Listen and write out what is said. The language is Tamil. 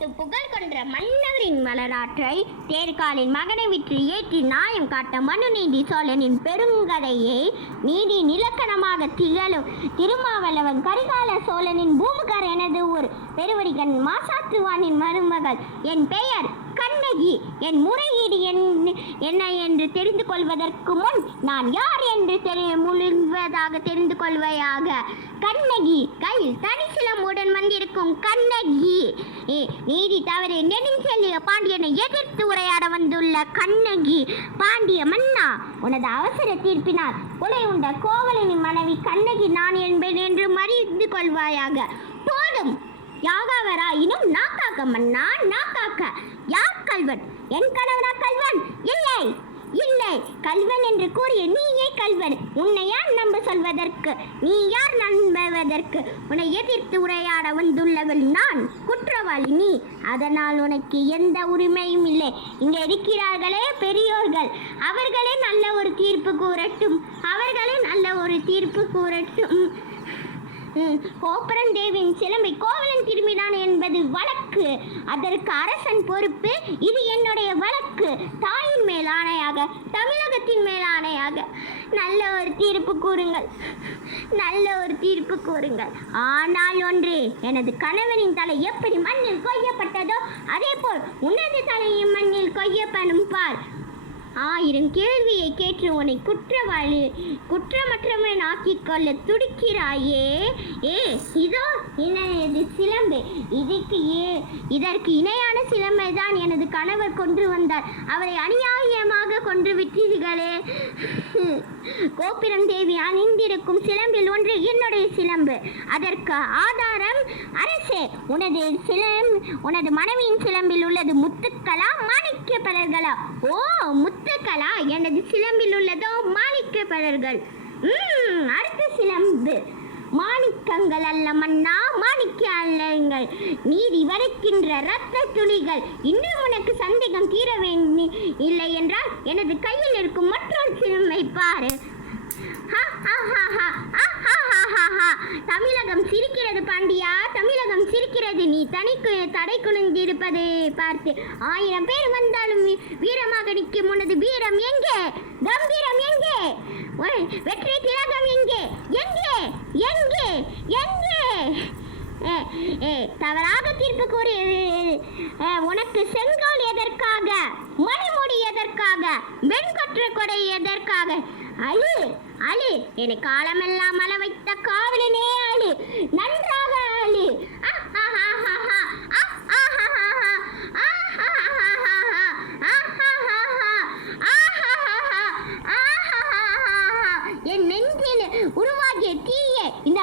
வைத்து புகழ் கொன்ற மன்னவரின் வரலாற்றை தேர்காலின் மகனை விற்று ஏற்றி நியாயம் காட்ட மனுநீதி சோழனின் பெருங்கதையை நீதி நிலக்கணமாக திகழும் திருமாவளவன் கரிகால சோழனின் பூமுகார் எனது ஊர் பெருவடிகன் மாசாத்துவானின் மருமகள். என் பெயர் கண்ணகி. என் முறையீடு என்ன என்று தெரிந்து கொள்வதற்கு முன் நான் யார் என்று முழுவதாக தெரிந்து கொள்வையாக. கண்ணகி கையில் தனிச்சிலம்புடன் வந்திருக்கும் கண்ணகி. நீதி தவறு நெடுஞ்செல்லிய பாண்டியனை எதிர்த்து உரையாட வந்துள்ள கண்ணகி. பாண்டிய மன்னா, உனது அவசர தீர்ப்பினால் கொலை உண்ட கோவலனின் மனைவி கண்ணகி நான் என்பேன் என்று மறிந்து கொள்வாயாக. போதும், யாகாவராயினும் நாக்காக்க மன்னா, நாக்காக்க. யார் கல்வன்? என் கணவனா கல்வன்? இல்லை இல்லை, கல்வன் என்று கூறிய நீயே கல்வன். உன்னை யார் நம்ப சொல்வதற்கு? நீ யார் நம்புவதற்கு? உன்னை எதிர்த்து உரையாட வந்துள்ளவள் நான், குற்றவாளி நீ. அதனால் உனக்கு எந்த உரிமையும் இல்லை. இங்கே இருக்கிறார்களே பெரியோர்கள், அவர்களே நல்ல ஒரு தீர்ப்பு கூறட்டும், அவர்களே நல்ல ஒரு தீர்ப்பு கூறட்டும். கோப்பரன் தேவியின் சிலம்பை கோவலன் திரும்பினான் என்பது வழக்கு. அதற்கு அரசன் பொறுப்பு. இது என்னுடைய வழக்கு. தாயின் மேல் ஆணையாக, தமிழகத்தின் மேல் ஆணையாக நல்ல ஒரு தீர்ப்பு கூறுங்கள், நல்ல ஒரு தீர்ப்பு கூறுங்கள். ஆனால் ஒன்று, எனது கணவனின் தலை எப்படி மண்ணில் கொய்யப்பட்டதோ அதே போல் உனது தலையும் மண்ணில் கொய்யப்படும் பார். 1000 கேள்வியை கேட்டு உன்னை குற்றமற்றவன் ஆக்கிக் கொள்ள துடிக்கிறாயே. இதோ எனது சிலம்பு. இதற்கு இணையான சிலம்பை தான் எனது கணவர் கொண்டு வந்தார். அவரை அநியாயமாக கொன்று விட்டீர்களே. கோப்பிரம் தேவி அணிந்திருக்கும் சிலம்பில் ஒன்று என்னுடைய சிலம்பு. அதற்கு ஆதாரம் அரசே. உனது மனைவியின் சிலம்பில் உள்ளது முத்துக்களா மாணிக்க பலர்களா? ஓ, முத்துக்களா? எனது சிலம்பில் உள்ளதோ மாணிக்க பலர்கள். அடுத்த சிலம்பு மாணிக்கங்கள் அல்ல மன்னா, மாணிக்க அல்லங்கள். நீதி வரைக்கின்ற இரத்த துளிகள். இன்னும் உனக்கு சந்தேகம் தீர இல்லை என்றால் எனது கையில் இருக்கும் மற்றொரு சிலம்பை பாரு. தமிழகம் சிரிக்கிறது பாண்டியா, தமிழகம் சிரிக்கிறது. நீ தடை குனிந்திருப்பதை பார்த்து 1000 பேர் வந்தாலும் வீரமாக நிற்கும் உனது வீரம் எங்கே? கம்பீரம் எங்கே? வெற்றி திலகம் எங்கே? எங்கே எங்கே எங்கே? தவறாக தீர்ப்பு கூறி உனக்கு செங்கோல் எதற்காக? மணிமுடி எதற்காக? வெண்கொற்ற கொடை எதற்காக? அழு அழு, என்னை காலமெல்லாம் அழ வைத்த காவலனே அழு, நன்றாக அழு. என் நெஞ்சில் உருவாகிய தீய இந்த